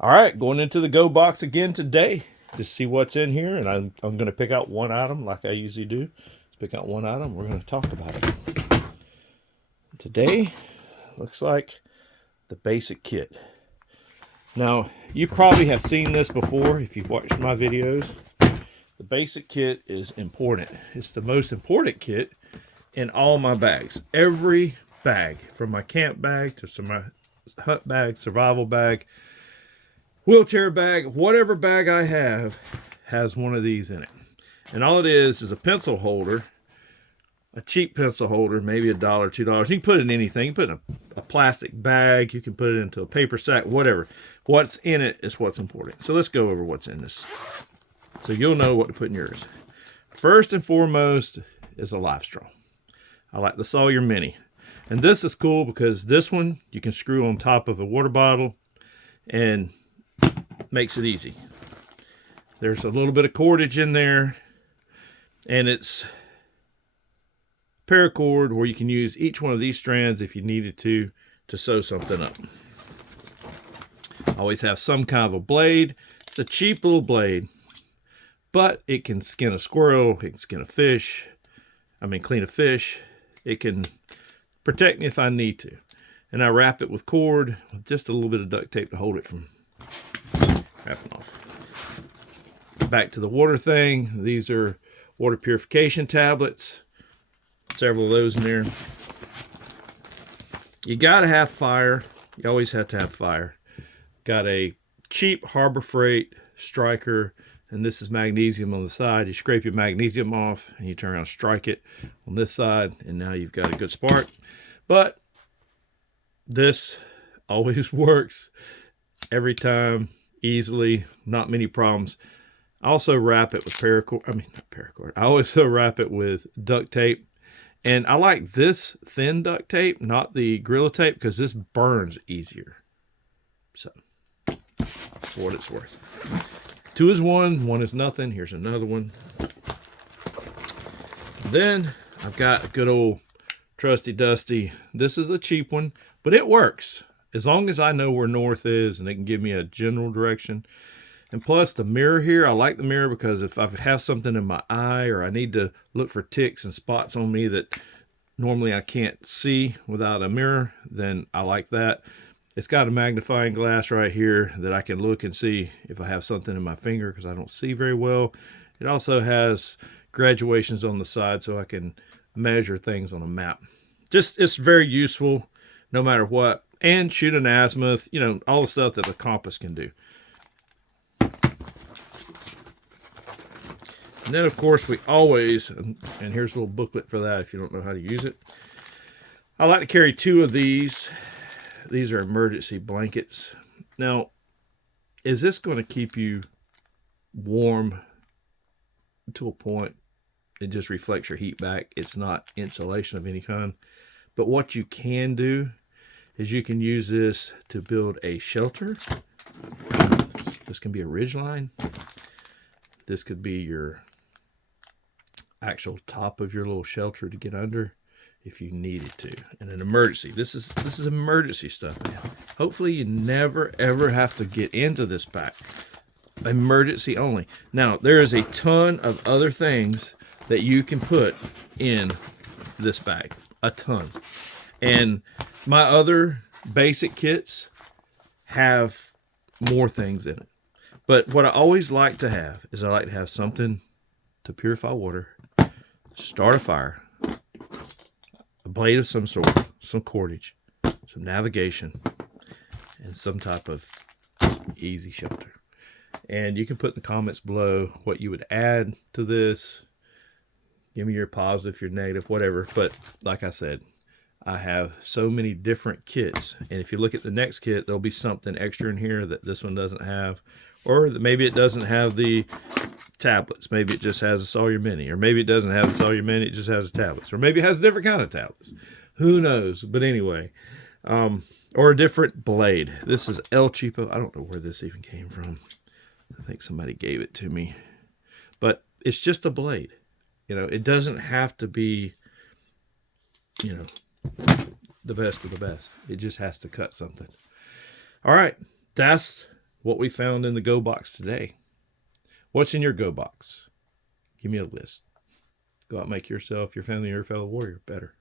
All right, going into the Go box again today to see what's in here, and I'm going to pick out one item like I usually do. Let's pick out one item. We're going to talk about it. Today looks like the basic kit. Now, you probably have seen this before if you've watched my videos. The basic kit is important. It's the most important kit in all my bags. Every bag, from my camp bag to my hut bag, survival bag, wheelchair bag, whatever bag I have has one of these in it. And all it is a pencil holder, a cheap pencil holder, maybe $1, $2. You can put it in anything. You can put it in a plastic bag. You can put it into a paper sack, whatever. What's in it is what's important. So let's go over what's in this, so you'll know what to put in yours. First and foremost is a life straw. I like the Sawyer Mini. And this is cool because this one you can screw on top of a water bottle and makes it easy. There's a little bit of cordage in there, and it's paracord where you can use each one of these strands if you needed to sew something up. Always have some kind of a blade. It's a cheap little blade, but it can skin a squirrel, it can skin a fish, clean a fish. It can protect me if I need to. And I wrap it with cord with just a little bit of duct tape to hold it from wrapping off. Back to the water thing. These are water purification tablets. Several of those in there. You gotta have fire. You always have to have fire. Got a cheap Harbor Freight striker, and this is magnesium on the side. You scrape your magnesium off and you turn around and strike it on this side, and now you've got a good spark. But this always works every time, easily, not many problems. I also wrap it with paracord. I also wrap it with duct tape. And I like this thin duct tape, not the Gorilla tape, because this burns easier. So, that's what it's worth. 2 is 1, 1 is nothing. Here's another one. Then I've got a good old trusty dusty. This is a cheap one, but it works. As long as I know where north is and it can give me a general direction. And plus the mirror here, I like the mirror because if I have something in my eye or I need to look for ticks and spots on me that normally I can't see without a mirror, then I like that. It's got a magnifying glass right here that I can look and see if I have something in my finger because I don't see very well. It also has graduations on the side so I can measure things on a map. It's very useful no matter what. And shoot an azimuth, all the stuff that a compass can do. And then, of course, we always, and here's a little booklet for that if you don't know how to use it. I like to carry 2 of these. These are emergency blankets. Now, is this going to keep you warm to a point? It just reflects your heat back. It's not insulation of any kind. But what you can do is you can use this to build a shelter. This can be a ridgeline. This could be your actual top of your little shelter to get under if you needed to in an emergency. This is emergency stuff, man. Hopefully you never ever have to get into this pack. Emergency only. Now there is a ton of other things that you can put in this bag, a ton. And my other basic kits have more things in it. But what I always like to have is I like to have something to purify water, start a fire, a blade of some sort, some cordage, some navigation, and some type of easy shelter. And you can put in the comments below what you would add to this. Give me your positive, your negative, whatever. But like I said, I have so many different kits. And if you look at the next kit, there'll be something extra in here that this one doesn't have. Or maybe it doesn't have the tablets. Maybe it just has a Sawyer Mini. Or maybe it doesn't have the Sawyer Mini, it just has the tablets. Or maybe it has a different kind of tablets. Who knows? But anyway, or a different blade. This is El Cheapo. I don't know where this even came from. I think somebody gave it to me. But it's just a blade. It doesn't have to be, the best of the best. It just has to cut something. All right. That's what we found in the Go Box today. What's in your Go Box? Give me a list. Go out and make yourself, your family, your fellow warrior better.